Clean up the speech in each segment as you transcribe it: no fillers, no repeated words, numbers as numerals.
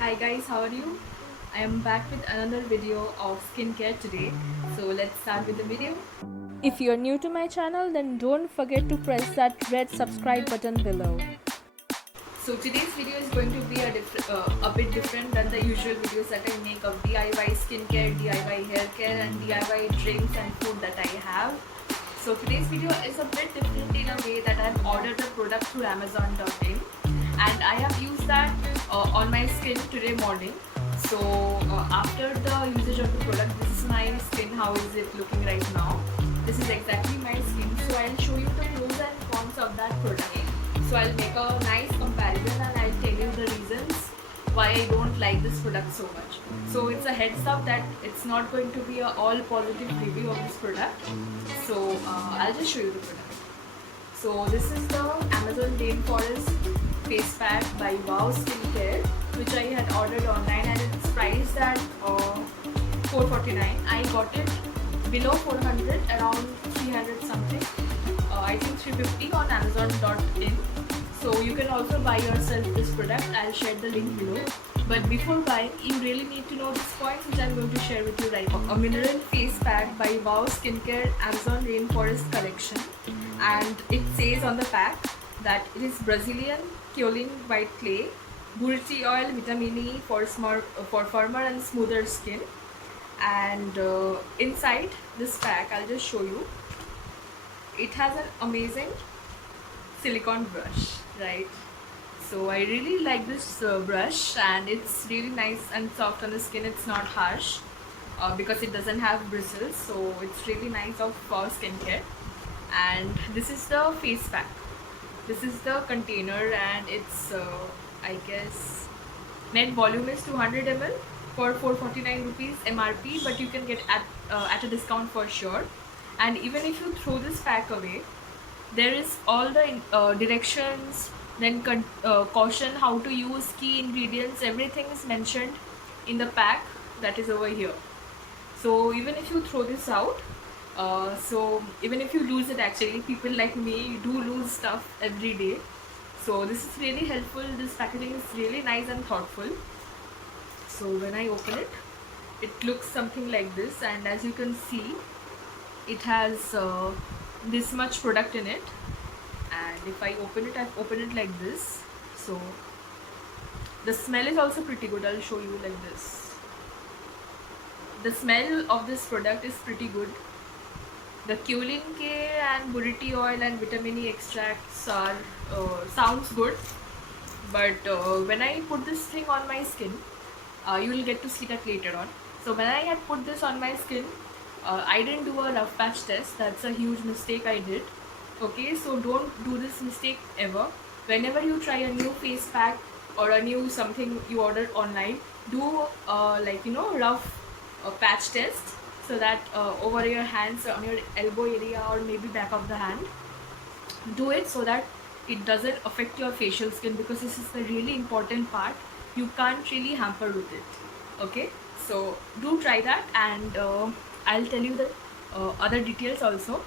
Hi guys, how are you? I am back with another video of skincare today. So let's start with the video. If you're new to my channel, then don't forget to press that red subscribe button below. So today's video is going to be a bit different than the usual videos that I make of DIY skincare, DIY hair care and DIY drinks and food that I have. So today's video is a bit different in a way that I've ordered a product through Amazon.in and I have used that on my skin today morning. So after the usage of the product, this is my skin. How is it looking right now? This is exactly my skin. So I'll show you the pros and cons of that product. So I'll make a nice comparison and I'll tell you the reasons why I don't like this product so much. So it's a heads up that it's not going to be a all positive review of this product. So I'll just show you the product. So this is the Amazon Rainforest face pack by Wow Skincare, which I had ordered online and it's priced at $449. I got it below 400, around 300 something. I think 350 on Amazon.in. So you can also buy yourself this product. I'll share the link below. But before buying, you really need to know these points which I'm going to share with you right now. A mineral face pack by Wow Skincare Amazon Rainforest collection, and it says on the pack that it is Brazilian kaolin white clay, buriti oil, vitamin E for firmer and smoother skin. And inside this pack, I'll just show you. It has an amazing silicone brush, right? So I really like this brush and it's really nice and soft on the skin. It's not harsh because it doesn't have bristles, so it's really nice for skincare. And this is the face pack. This is the container and it's I guess net volume is 200 ml for 449 rupees MRP, but you can get at a discount for sure. And even if you throw this pack away, there is all the directions, then caution how to use, key ingredients, everything is mentioned in the pack that is over here. So even if you throw this out, so even if you lose it, actually people like me do lose stuff every day. So this is really helpful. This packaging is really nice and thoughtful. So when I open it, it looks something like this, and as you can see, it has this much product in it. And if I open it, I've opened it like this. So the smell is also pretty good. I'll show you like this. The smell of this product is pretty good. The kaolin K and buriti oil and vitamin E extracts are sounds good, but when I put this thing on my skin, you will get to see that later on. So when I had put this on my skin, I didn't do a rough patch test. That's a huge mistake I did. Okay, so don't do this mistake ever. Whenever you try a new face pack or a new something you ordered online, do rough patch test, so that over your hands, on your elbow area or maybe back of the hand, do it so that it doesn't affect your facial skin, because this is the really important part. You can't really hamper with it. Okay, so do try that, and I'll tell you the other details also.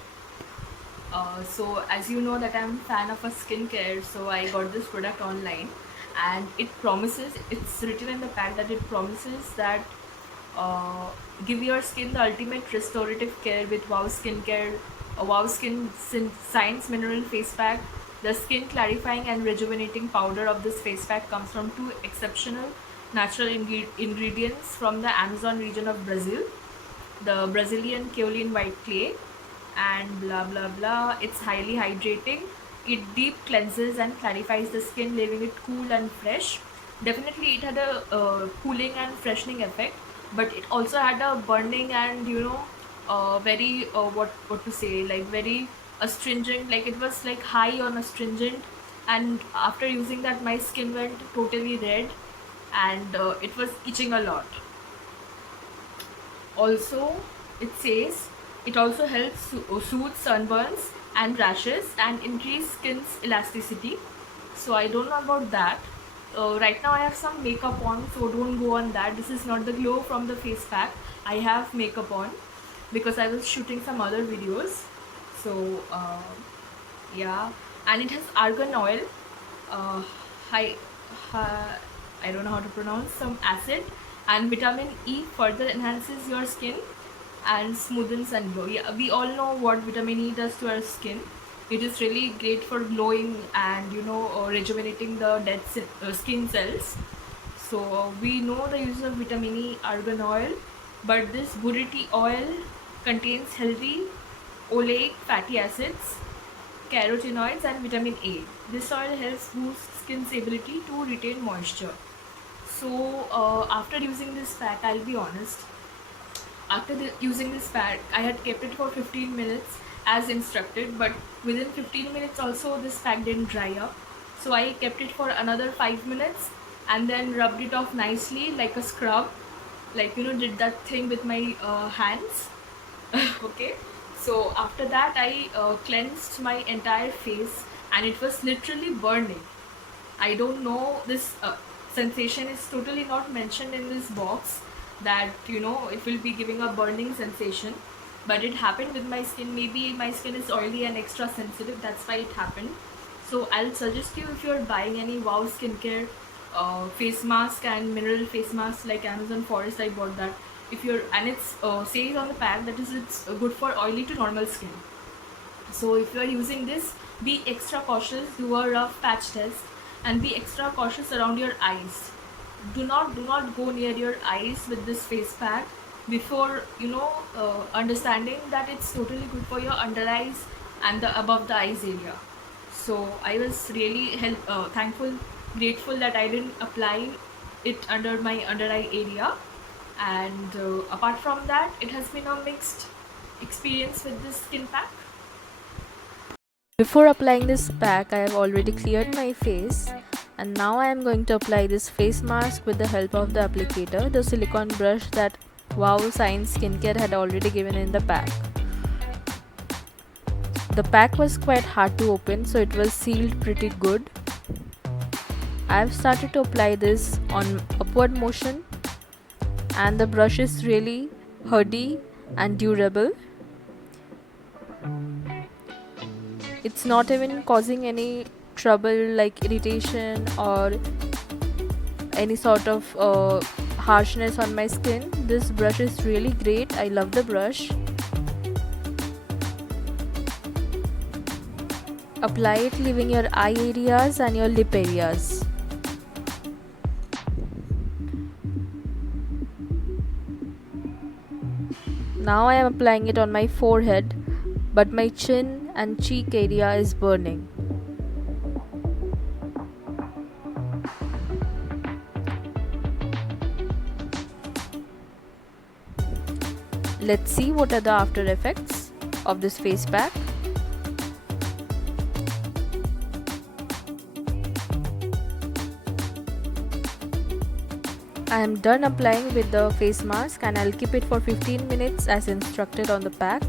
So as you know that I'm a fan of a skincare, so I got this product online, and it's written in the pack that it promises that give your skin the ultimate restorative care with Wow Skincare, Wow Science Mineral Face Pack. The skin clarifying and rejuvenating powder of this face pack comes from two exceptional natural ingredients from the Amazon region of Brazil, the Brazilian kaolin white clay, and blah blah blah. It's highly hydrating. It deep cleanses and clarifies the skin, leaving it cool and fresh. Definitely, it had a cooling and freshening effect, but it also had a burning and very what to say, like very astringent. Like it was like high on astringent, and after using that, my skin went totally red, and it was itching a lot. Also, it says it also helps soothe sunburns and rashes and increase skin's elasticity. So I don't know about that. Right now I have some makeup on, so don't go on that. This is not the glow from the face pack. I have makeup on because I was shooting some other videos. So yeah, and it has argan oil, uh, high, I don't know how to pronounce, some acid, and vitamin E further enhances your skin and smoothens and glow. Yeah, we all know what vitamin E does to our skin. It is really great for glowing and rejuvenating the dead skin cells. So we know the use of vitamin E argan oil, but this Buriti oil contains healthy oleic fatty acids, carotenoids and vitamin A. This oil helps boost skin's ability to retain moisture. So after using this pack, I'll be honest, after using this pack, I had kept it for 15 minutes as instructed, but within 15 minutes also this pack didn't dry up. So I kept it for another 5 minutes and then rubbed it off nicely like a scrub, like did that thing with my hands. Okay, so after that I cleansed my entire face and it was literally burning. I don't know, this sensation is totally not mentioned in this box, that it will be giving a burning sensation, but it happened with my skin. Maybe my skin is oily and extra sensitive, that's why it happened. So I'll suggest you, if you're buying any Wow skincare face mask and mineral face mask like Amazon Forest, I bought that. If you're, and it's says on the pack that it's good for oily to normal skin. So if you are using this, be extra cautious, do a rough patch test, and be extra cautious around your eyes. Do not go near your eyes with this face pack before understanding that it's totally good for your under eyes and the above the eyes area. So I was really thankful, grateful that I didn't apply it under my under eye area. And apart from that, it has been a mixed experience with this skin pack. Before applying this pack, I have already cleared my face, and now I am going to apply this face mask with the help of the applicator, the silicone brush that Wow Science Skincare had already given in the pack. The pack was quite hard to open, so it was sealed pretty good. I have started to apply this on upward motion, and the brush is really hardy and durable. It's not even causing any trouble like irritation or any sort of harshness on my skin. This brush is really great. I love the brush. Apply it leaving your eye areas and your lip areas. Now I am applying it on my forehead, but my chin and cheek area is burning. Let's see what are the after effects of this face pack. I am done applying with the face mask and I'll keep it for 15 minutes as instructed on the pack.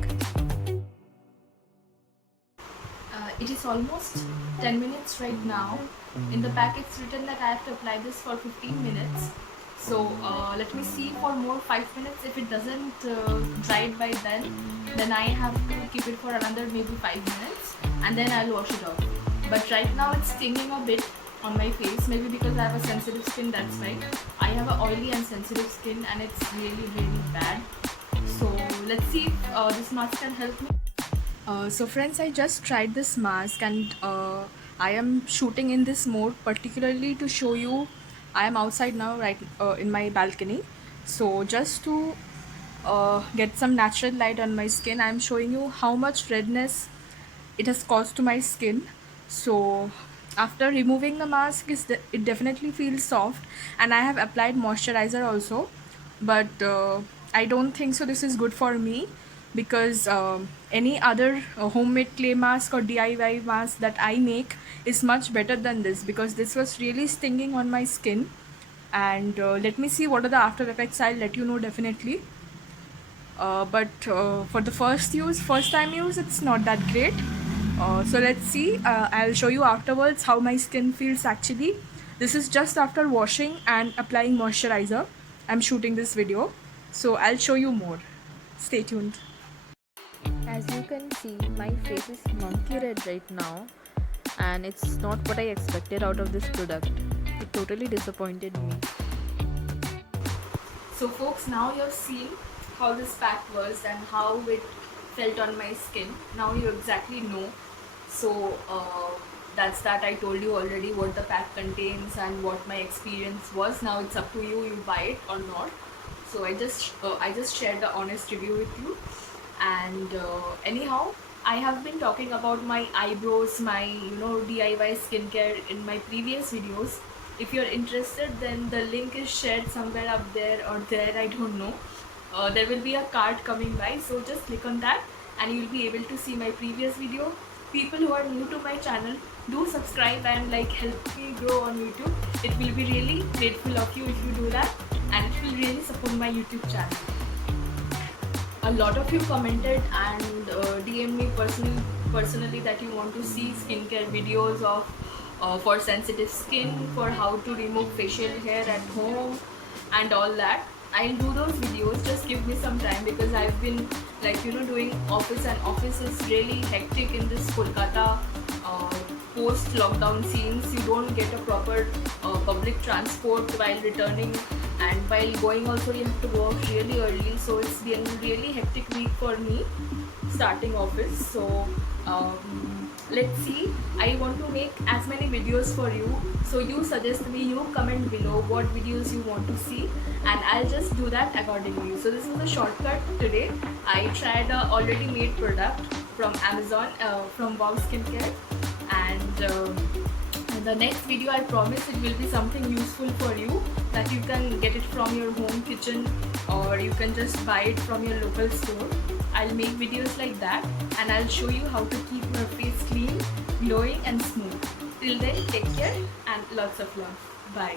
It is almost 10 minutes right now. In the pack it's written that I have to apply this for 15 minutes. So let me see for more 5 minutes. If it doesn't dry it by then I have to keep it for another maybe 5 minutes and then I'll wash it off. But right now it's stinging a bit on my face, maybe because I have a sensitive skin, that's right. I have an oily and sensitive skin and it's really bad. So let's see if this mask can help me. So friends, I just tried this mask and I am shooting in this mode particularly to show you. I am outside now, right in my balcony. So just to get some natural light on my skin, I am showing you how much redness it has caused to my skin. So after removing the mask, it definitely feels soft, and I have applied moisturizer also, but I don't think so this is good for me, because any other homemade clay mask or DIY mask that I make is much better than this, because this was really stinging on my skin. And let me see what are the after effects. I'll let you know definitely. But for the first time use, it's not that great. So let's see. I'll show you afterwards how my skin feels actually. This is just after washing and applying moisturizer. I'm shooting this video, so I'll show you more. Stay tuned. As you can see, my face is monkey red right now, and it's not what I expected out of this product. It totally disappointed me. So folks, now you have seen how this pack was and how it felt on my skin. Now you exactly know. So that's that. I told you already what the pack contains and what my experience was. Now it's up to you. You buy it or not. So I just shared the honest review with you. And anyhow, I have been talking about my eyebrows, my DIY skincare in my previous videos. If you're interested, then the link is shared somewhere up there or there, I don't know. There will be a card coming by, so just click on that and you'll be able to see my previous video. People who are new to my channel, do subscribe and help me grow on YouTube. It will be really grateful of you if you do that, and it will really support my YouTube channel. A lot of you commented and DM me personally that you want to see skincare videos of for sensitive skin, for how to remove facial hair at home and all that. I'll do those videos, just give me some time, because I've been doing office, and office is really hectic in this Kolkata post lockdown scenes. You don't get a proper public transport while returning, and while going also you have to go out really early. So it's been really hectic week for me starting office. So let's see, I want to make as many videos for you, so you suggest me, you comment below what videos you want to see, and I'll just do that accordingly. So this was a shortcut today. I tried a already made product from Amazon, from Wow Skincare, and in the next video I promise it will be something useful for you, that you can get it from your home kitchen, or you can just buy it from your local store. I'll make videos like that, and I'll show you how to keep your face clean, glowing and smooth. Till then, take care and lots of love. Bye.